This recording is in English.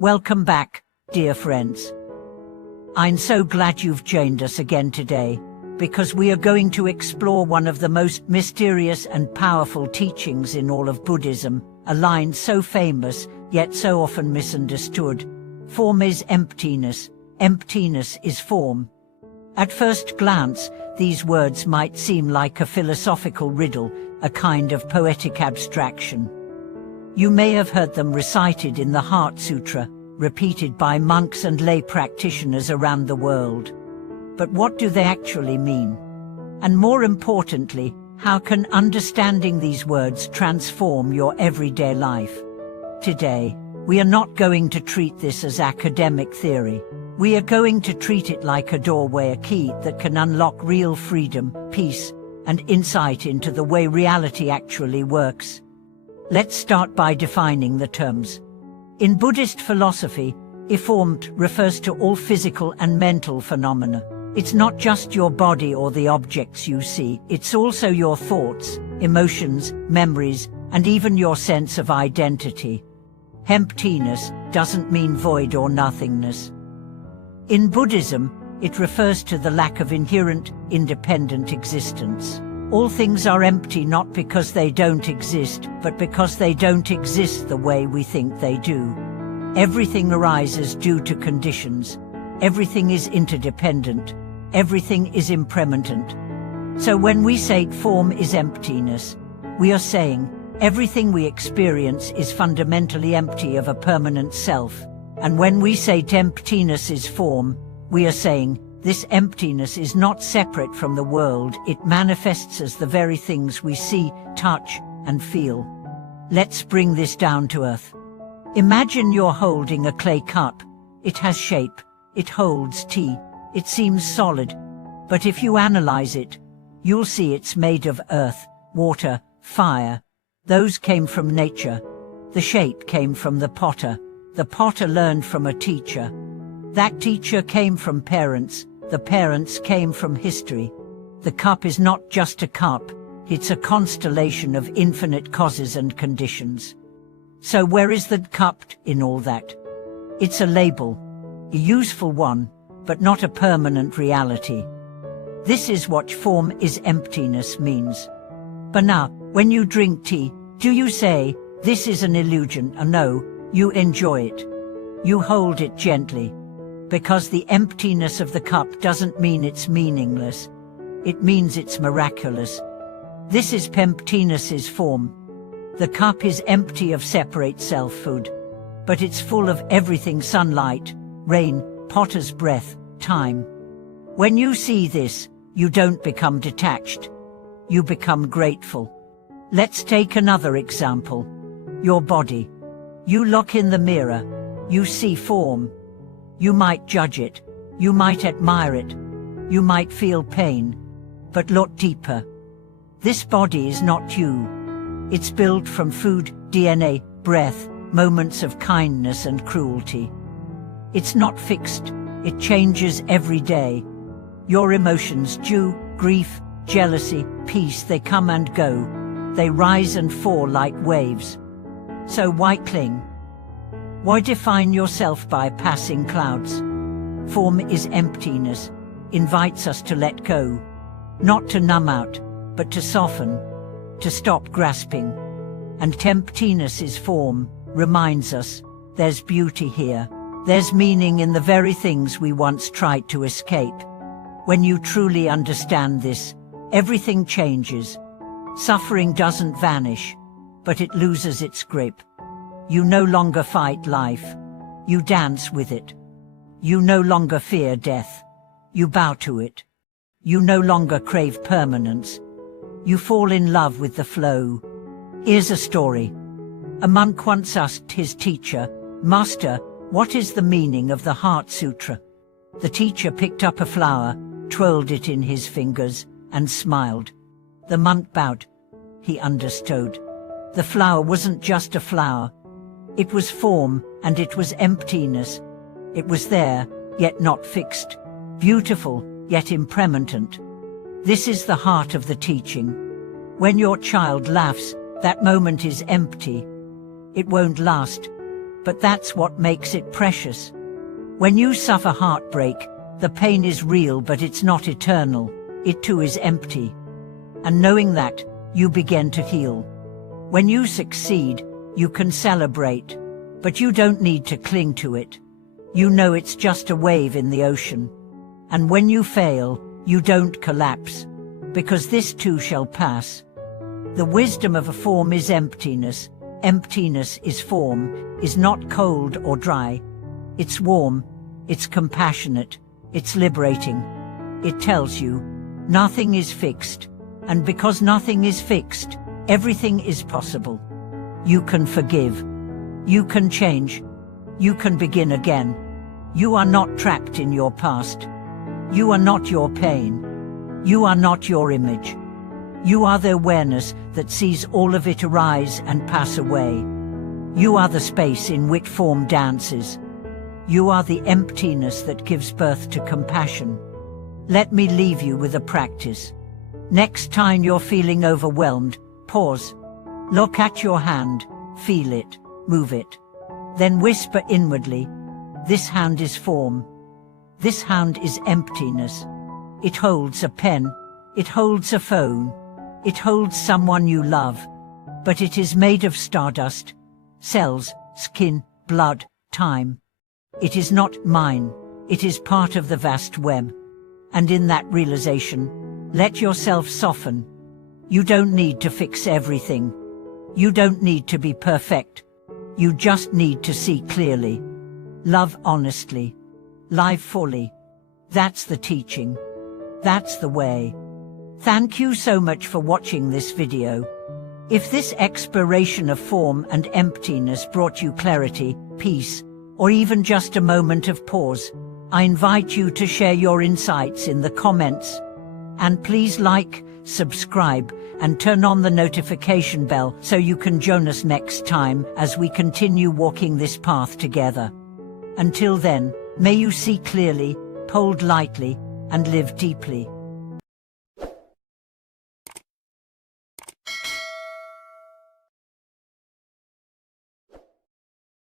Welcome back, dear friends. I'm so glad you've joined us again today, because we are going to explore one of the most mysterious and powerful teachings in all of Buddhism, a line so famous, yet so often misunderstood. Form is emptiness. Emptiness is form. At first glance, these words might seem like a philosophical riddle, a kind of poetic abstraction. You may have heard them recited in the Heart Sutra, repeated by monks and lay practitioners around the world. But what do they actually mean? And more importantly, how can understanding these words transform your everyday life? Today, we are not going to treat this as academic theory. We are going to treat it like a doorway, a key that can unlock real freedom, peace, and insight into the way reality actually works. Let's start by defining the terms. In Buddhist philosophy, form refers to all physical and mental phenomena. It's not just your body or the objects you see, it's also your thoughts, emotions, memories, and even your sense of identity. Emptiness doesn't mean void or nothingness. In Buddhism, it refers to the lack of inherent, independent existence. All things are empty not because they don't exist, but because they don't exist the way we think they do. Everything arises due to conditions. Everything is interdependent. Everything is impermanent. So when we say form is emptiness, we are saying everything we experience is fundamentally empty of a permanent self. And when we say emptiness is form, we are saying this emptiness is not separate from the world, it manifests as the very things we see, touch, and feel. Let's bring this down to earth. Imagine you're holding a clay cup. It has shape, it holds tea, it seems solid. But if you analyze it, you'll see it's made of earth, water, fire. Those came from nature. The shape came from the potter. The potter learned from a teacher. That teacher came from parents. The parents came from history. The cup is not just a cup, it's a constellation of infinite causes and conditions. So where is the cup in all that? It's a label, a useful one, but not a permanent reality. This is what form is emptiness means. But now, when you drink tea, do you say, this is an illusion? No, you enjoy it. You hold it gently. Because the emptiness of the cup doesn't mean it's meaningless. It means it's miraculous. This is emptiness's form. The cup is empty of separate self-food, but it's full of everything: sunlight, rain, potter's breath, time. When you see this, you don't become detached. You become grateful. Let's take another example. Your body. You look in the mirror. You see form. You might judge it, you might admire it, you might feel pain. But look deeper. This body is not you. It's built from food, DNA, breath, moments of kindness and cruelty. It's not fixed, it changes every day. Your emotions, joy, grief, jealousy, peace, they come and go. They rise and fall like waves. So why cling? Why define yourself by passing clouds? Form is emptiness, invites us to let go, not to numb out, but to soften, to stop grasping. And emptiness is form, reminds us, there's beauty here, there's meaning in the very things we once tried to escape. When you truly understand this, everything changes. Suffering doesn't vanish, but it loses its grip. You no longer fight life. You dance with it. You no longer fear death. You bow to it. You no longer crave permanence. You fall in love with the flow. Here's a story. A monk once asked his teacher, "Master, what is the meaning of the Heart Sutra?" The teacher picked up a flower, twirled it in his fingers, and smiled. The monk bowed. He understood. The flower wasn't just a flower. It was form, and it was emptiness. It was there, yet not fixed. Beautiful, yet impermanent. This is the heart of the teaching. When your child laughs, that moment is empty. It won't last. but that's what makes it precious. When you suffer heartbreak, the pain is real, but it's not eternal. It too is empty. And knowing that, you begin to heal. When you succeed, you can celebrate, but you don't need to cling to it. You know it's just a wave in the ocean. And when you fail, you don't collapse, because this too shall pass. The wisdom of a form is emptiness. Emptiness is form, is not cold or dry. It's warm, it's compassionate, it's liberating. It tells you, nothing is fixed, and because nothing is fixed, everything is possible. You can forgive. You can change. You can begin again. You are not trapped in your past. You are not your pain. You are not your image. You are the awareness that sees all of it arise and pass away. You are the space in which form dances. You are the emptiness that gives birth to compassion. Let me leave you with a practice. Next time you're feeling overwhelmed, pause. Look at your hand, feel it, move it. Then whisper inwardly, this hand is form. This hand is emptiness. It holds a pen, it holds a phone, it holds someone you love, but it is made of stardust, cells, skin, blood, time. It is not mine, it is part of the vast web. And in that realization, let yourself soften. You don't need to fix everything. You don't need to be perfect. You just need to see clearly. Love honestly. Live fully. That's the teaching. That's the way. Thank you so much for watching this video. If this exploration of form and emptiness brought you clarity, peace, or even just a moment of pause, I invite you to share your insights in the comments. And please like, subscribe, and turn on the notification bell so you can join us next time as we continue walking this path together. Until then, may you see clearly, hold lightly, and live deeply.